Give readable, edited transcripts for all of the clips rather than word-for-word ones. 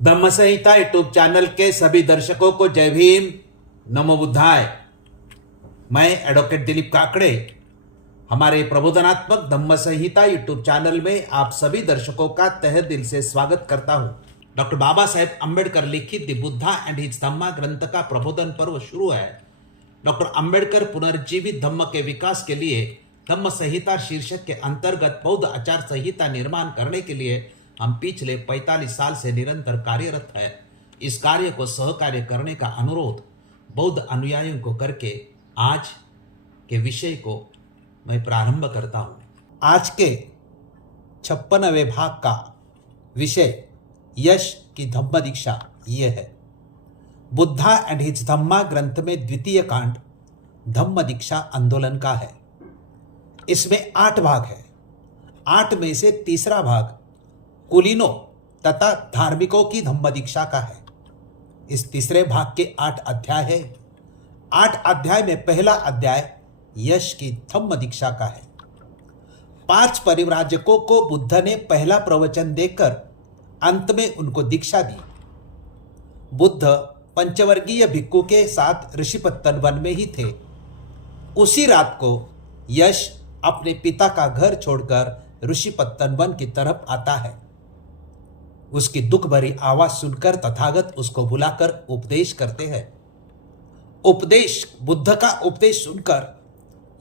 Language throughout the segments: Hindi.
धम्म संहिता यूट्यूब चैनल के सभी दर्शकों को जय भीम, नमो बुद्धाय। मैं एडवोकेट दिलीप काकड़े हमारे प्रबोधनात्मक धम्म संहिता यूट्यूब चैनल में आप सभी दर्शकों का तहे दिल से स्वागत करता हूं। डॉक्टर बाबा साहेब अम्बेडकर लिखित द बुद्धा एंड हिज धम्मा ग्रंथ का प्रबोधन पर्व शुरू है। डॉक्टर अम्बेडकर पुनर्जीवित धम्म के विकास के लिए धम्म संहिता शीर्षक के अंतर्गत बौद्ध आचार संहिता निर्माण करने के लिए हम पिछले 45 साल से निरंतर कार्यरत है। इस कार्य को सहकार्य करने का अनुरोध बौद्ध अनुयायियों को करके आज के विषय को मैं प्रारंभ करता हूं। आज के 56वें भाग का विषय यश की धम्म दीक्षा ये है। बुद्धा एंड हिज धम्मा ग्रंथ में द्वितीय कांड धम्म दीक्षा आंदोलन का है। इसमें 8 भाग है। 8 में से तीसरा भाग कुलीनों तथा धार्मिकों की धम्म दीक्षा का है। इस तीसरे भाग के 8 अध्याय है। 8 अध्याय में पहला अध्याय यश की धम्म दीक्षा का है। 5 परिव्राजकों को बुद्ध ने पहला प्रवचन देकर अंत में उनको दीक्षा दी। बुद्ध पंचवर्गीय भिक्खु के साथ ऋषिपत्तन वन में ही थे। उसी रात को यश अपने पिता का घर छोड़कर ऋषिपत्तन वन की तरफ आता है। उसकी दुख भरी आवाज सुनकर तथागत उसको बुलाकर उपदेश करते हैं। बुद्ध का उपदेश सुनकर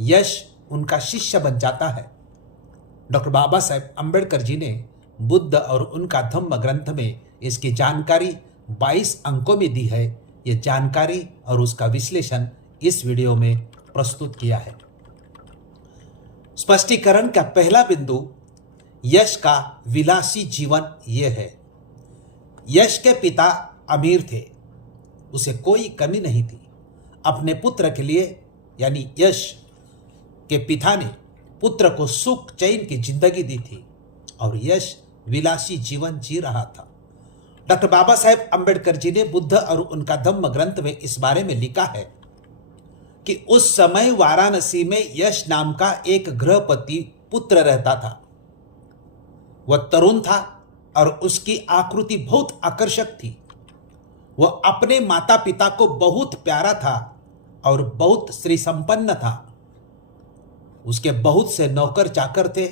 यश उनका शिष्य बन जाता है। डॉक्टर बाबा साहेब अम्बेडकर जी ने बुद्ध और उनका धम्म ग्रंथ में इसकी जानकारी 22 अंकों में दी है। यह जानकारी और उसका विश्लेषण इस वीडियो में प्रस्तुत किया है। स्पष्टीकरण का पहला बिंदु यश का विलासी जीवन यह है। यश के पिता अमीर थे, उसे कोई कमी नहीं थी। अपने पुत्र के लिए यानी यश के पिता ने पुत्र को सुख चैन की जिंदगी दी थी और यश विलासी जीवन जी रहा था। डॉक्टर बाबा साहेब अम्बेडकर जी ने बुद्ध और उनका धम्म ग्रंथ में इस बारे में लिखा है कि उस समय वाराणसी में यश नाम का एक गृहपति पुत्र रहता था। वह तरुण था और उसकी आकृति बहुत आकर्षक थी। वह अपने माता पिता को बहुत प्यारा था और बहुत श्री संपन्न था। उसके बहुत से नौकर चाकर थे,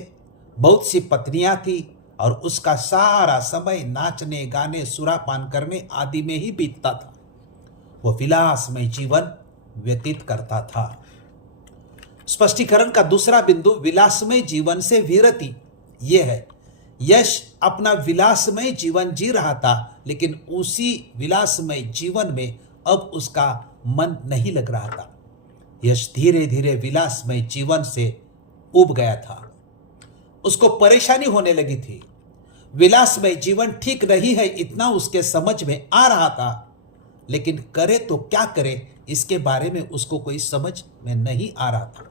बहुत सी पत्नियां थी और उसका सारा समय नाचने गाने सुरापान करने आदि में ही बीतता था। वह विलासमय जीवन व्यतीत करता था। स्पष्टीकरण का दूसरा बिंदु विलासमय जीवन से विरति यह है। यश अपना विलासमय जीवन जी रहा था, लेकिन उसी विलासमय जीवन में अब उसका मन नहीं लग रहा था। यश धीरे धीरे विलासमय जीवन से उब गया था। उसको परेशानी होने लगी थी। विलासमय जीवन ठीक नहीं है इतना उसके समझ में आ रहा था, लेकिन करे तो क्या करे इसके बारे में उसको कोई समझ में नहीं आ रहा था।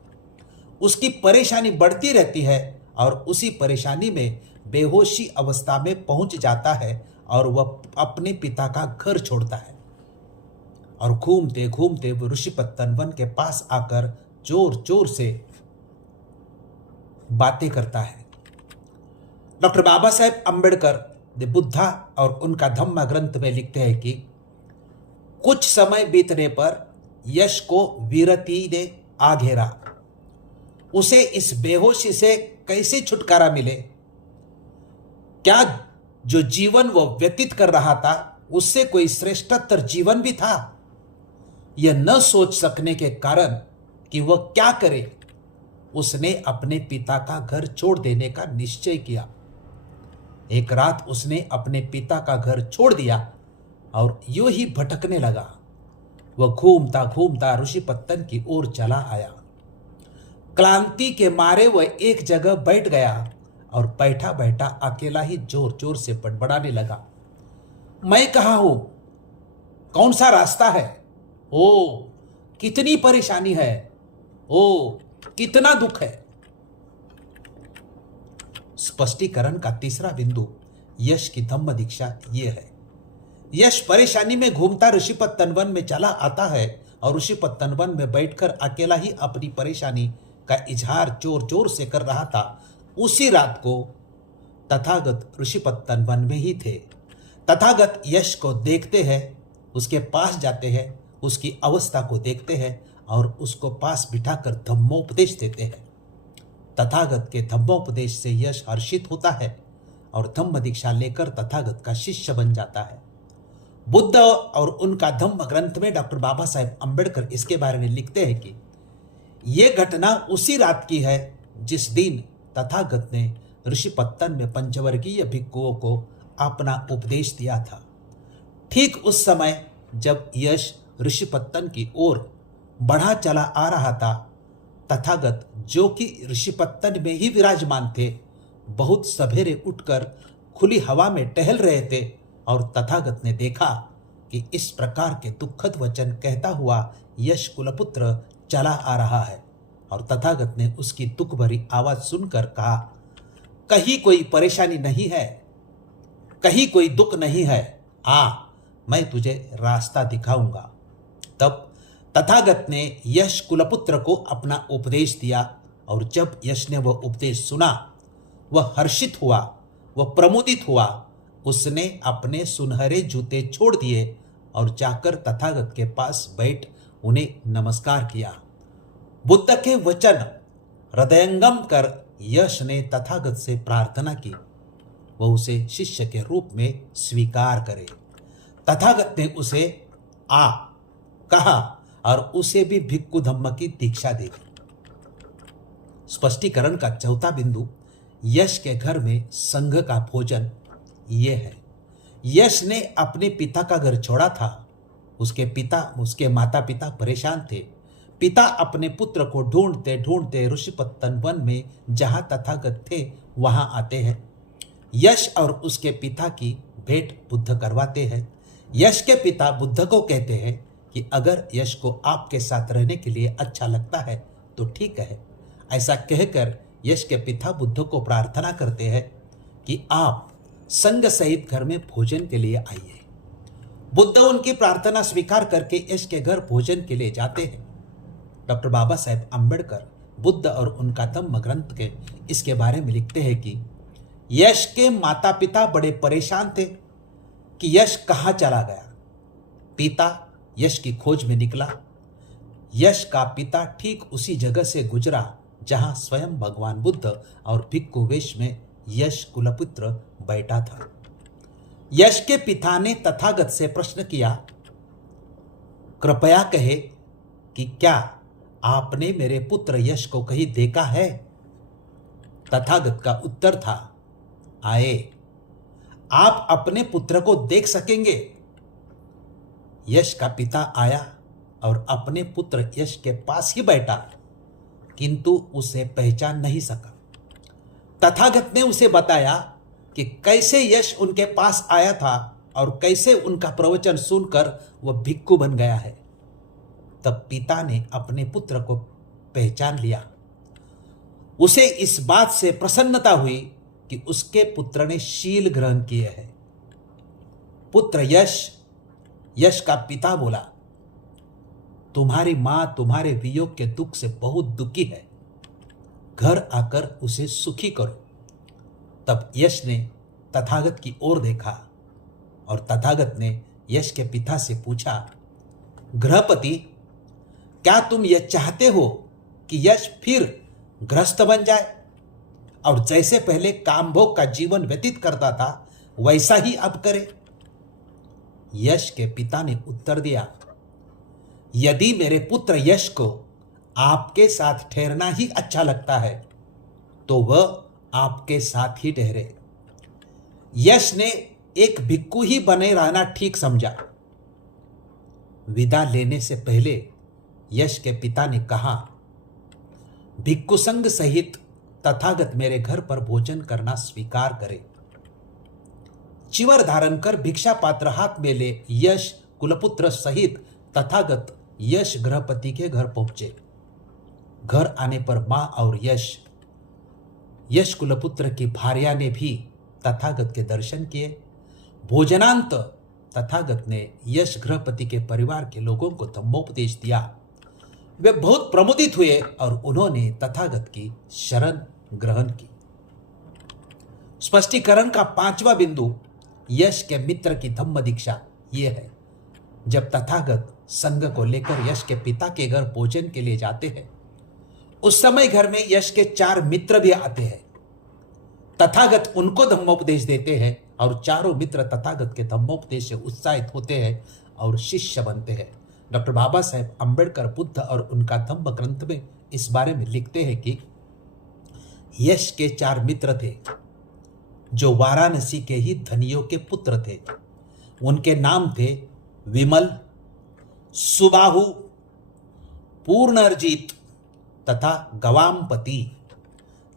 उसकी परेशानी बढ़ती रहती है और उसी परेशानी में बेहोशी अवस्था में पहुंच जाता है और वह अपने पिता का घर छोड़ता है और घूमते घूमते वो ऋषिपत्तन वन के पास आकर जोर जोर से बातें करता है। डॉक्टर बाबा साहेब अम्बेडकर द बुद्धा और उनका धम्म ग्रंथ में लिखते हैं कि कुछ समय बीतने पर यश को विरति ने आ घेरा। उसे इस बेहोशी से कैसे छुटकारा मिले? क्या जो जीवन वह व्यतीत कर रहा था उससे कोई श्रेष्ठतर जीवन भी था? यह न सोच सकने के कारण कि वह क्या करे, उसने अपने पिता का घर छोड़ देने का निश्चय किया। एक रात उसने अपने पिता का घर छोड़ दिया और यूं ही भटकने लगा। वह घूमता घूमता ऋषिपत्तन की ओर चला आया। क्लांति के मारे वह एक जगह बैठ गया और बैठा बैठा अकेला ही जोर जोर से बड़बड़ाने लगा। मैं कहाँ हूं? कौन सा रास्ता है? ओ कितनी परेशानी है! ओ कितना दुख है! स्पष्टीकरण का तीसरा बिंदु यश की धम्म दीक्षा यह है। यश परेशानी में घूमता ऋषिपत्तन वन में चला आता है और ऋषिपत्तन वन में बैठकर अकेला ही अपनी परेशानी का इजहार जोर जोर से कर रहा था। उसी रात को तथागत ऋषिपत्तन वन में ही थे। तथागत यश को देखते हैं, उसके पास जाते हैं, उसकी अवस्था को देखते हैं और उसको पास बिठाकर धम्मोपदेश देते हैं। तथागत के धम्मोपदेश से यश हर्षित होता है और धम्म दीक्षा लेकर तथागत का शिष्य बन जाता है। बुद्ध और उनका धम्म ग्रंथ में डॉक्टर बाबा साहेब अम्बेडकर इसके बारे में लिखते हैं कि यह घटना उसी रात की है जिस दिन तथागत ने ऋषिपत्तन में पंचवर्गीय भिक्षुओं को अपना उपदेश दिया था। ठीक उस समय जब यश ऋषिपत्तन की ओर बढ़ा चला आ रहा था, तथागत जो कि ऋषिपत्तन में ही विराजमान थे, बहुत सवेरे उठकर खुली हवा में टहल रहे थे और तथागत ने देखा कि इस प्रकार के दुखद वचन कहता हुआ यश कुलपुत्र चला आ रहा है और तथागत ने उसकी दुख भरी आवाज सुनकर कहा, कहीं कोई परेशानी नहीं है, कहीं कोई दुख नहीं है, आ मैं तुझे रास्ता दिखाऊंगा। तब तथागत ने यश कुलपुत्र को अपना उपदेश दिया और जब यश ने वह उपदेश सुना, वह हर्षित हुआ, वह प्रमुदित हुआ। उसने अपने सुनहरे जूते छोड़ दिए और जाकर तथागत के पास बैठ उन्हें नमस्कार किया। बुद्ध के वचन हृदयंगम कर यश ने तथागत से प्रार्थना की वह उसे शिष्य के रूप में स्वीकार करे। तथागत ने उसे आ कहा और उसे भी भिक्खु धम्म की दीक्षा दी। स्पष्टीकरण का चौथा बिंदु, यश के घर में संघ का भोजन ये है। यश ने अपने पिता का घर छोड़ा था। उसके माता पिता परेशान थे। पिता अपने पुत्र को ढूंढते ढूंढते ऋषिपत्तन वन में जहां तथागत थे वहां आते हैं। यश और उसके पिता की भेंट बुद्ध करवाते हैं। यश के पिता बुद्ध को कहते हैं कि अगर यश को आपके साथ रहने के लिए अच्छा लगता है तो ठीक है। ऐसा कहकर यश के पिता बुद्ध को प्रार्थना करते हैं कि आप संग सहित घर में भोजन के लिए आइए। बुद्ध उनकी प्रार्थना स्वीकार करके यश के घर भोजन के लिए जाते हैं। डॉक्टर बाबा साहेब अम्बेडकर बुद्ध और उनका धम्म ग्रंथ के इसके बारे में लिखते हैं कि यश के माता पिता बड़े परेशान थे कि यश कहाँ चला गया। पिता यश की खोज में निकला। यश का पिता ठीक उसी जगह से गुजरा जहां स्वयं भगवान बुद्ध और भिक्खु वेश में यश कुलपुत्र बैठा था। यश के पिता ने तथागत से प्रश्न किया, कृपया कहे कि क्या आपने मेरे पुत्र यश को कहीं देखा है? तथागत का उत्तर था, आए, आप अपने पुत्र को देख सकेंगे। यश का पिता आया और अपने पुत्र यश के पास ही बैठा, किंतु उसे पहचान नहीं सका। तथागत ने उसे बताया कि कैसे यश उनके पास आया था और कैसे उनका प्रवचन सुनकर वह भिक्खु बन गया है। तब पिता ने अपने पुत्र को पहचान लिया। उसे इस बात से प्रसन्नता हुई कि उसके पुत्र ने शील ग्रहण किए हैं। पुत्र यश का पिता बोला, तुम्हारी मां तुम्हारे वियोग के दुख से बहुत दुखी है, घर आकर उसे सुखी करो। तब यश ने तथागत की ओर देखा और तथागत ने यश के पिता से पूछा, गृहपति, क्या तुम यह चाहते हो कि यश फिर गृहस्थ बन जाए और जैसे पहले कामभोग का जीवन व्यतीत करता था वैसा ही अब करे? यश के पिता ने उत्तर दिया, यदि मेरे पुत्र यश को आपके साथ ठहरना ही अच्छा लगता है तो वह आपके साथ ही ठहरे। यश ने एक भिक्खु ही बने रहना ठीक समझा। विदा लेने से पहले यश के पिता ने कहा, भिक्खु संघ सहित तथागत मेरे घर पर भोजन करना स्वीकार करे। चिवर धारण कर भिक्षा पात्र हाथ में ले यश कुलपुत्र सहित तथागत यश गृहपति के घर पहुंचे। घर आने पर मां और यश कुलपुत्र की भार्या ने भी तथागत के दर्शन किए। भोजनांत तथागत ने यश गृहपति के परिवार के लोगों को धम्मोपदेश दिया। वे बहुत प्रमुदित हुए और उन्होंने तथागत की शरण ग्रहण की। स्पष्टीकरण का पांचवा बिंदु, यश के मित्र की धम्म दीक्षा ये है। जब तथागत संघ को लेकर यश के पिता के घर भोजन के लिए जाते हैं, उस समय घर में यश के 4 मित्र भी आते हैं। तथागत उनको धम्मोपदेश देते हैं और चारों मित्र तथागत के धम्मोपदेश से उत्साहित होते हैं और शिष्य बनते हैं। डॉक्टर बाबा साहेब अम्बेडकर बुद्ध और उनका धम्म ग्रंथ में इस बारे में लिखते हैं कि यश के 4 मित्र थे जो वाराणसी के ही धनियों के पुत्र थे। उनके नाम थे विमल, सुबाहु, पूर्णर्जित तथा गवामपति।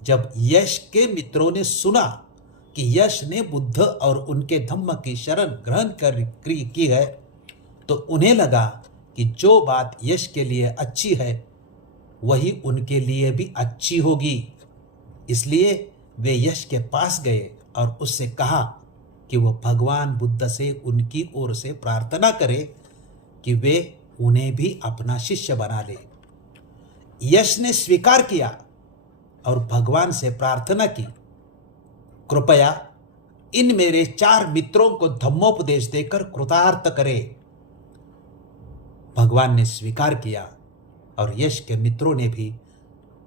जब यश के मित्रों ने सुना कि यश ने बुद्ध और उनके धम्म की शरण ग्रहण की है, तो उन्हें लगा कि जो बात यश के लिए अच्छी है वही उनके लिए भी अच्छी होगी। इसलिए वे यश के पास गए और उससे कहा कि वह भगवान बुद्ध से उनकी ओर से प्रार्थना करे कि वे उन्हें भी अपना शिष्य बना ले। यश ने स्वीकार किया और भगवान से प्रार्थना की, कृपया इन मेरे 4 मित्रों को धम्मोपदेश देकर कृतार्थ करे। भगवान ने स्वीकार किया और यश के मित्रों ने भी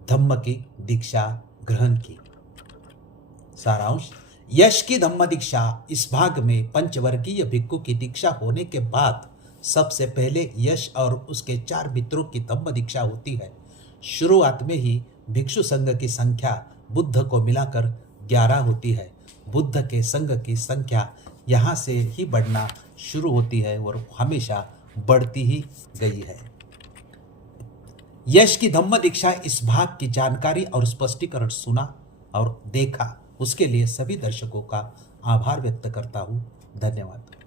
धम्म की दीक्षा ग्रहण की। सारांश, यश की धम्म दीक्षा इस भाग में पंचवर्गीय भिक्षु की दीक्षा होने के बाद सबसे पहले यश और उसके 4 मित्रों की धम्म दीक्षा होती है। शुरुआत में ही भिक्षु संघ की संख्या बुद्ध को मिलाकर 11 होती है। बुद्ध के संघ की संख्या यहाँ से ही बढ़ना शुरू होती है और हमेशा बढ़ती ही गई है। यश की धम्म दीक्षा इस भाग की जानकारी और स्पष्टीकरण सुना और देखा, उसके लिए सभी दर्शकों का आभार व्यक्त करता हूँ। धन्यवाद।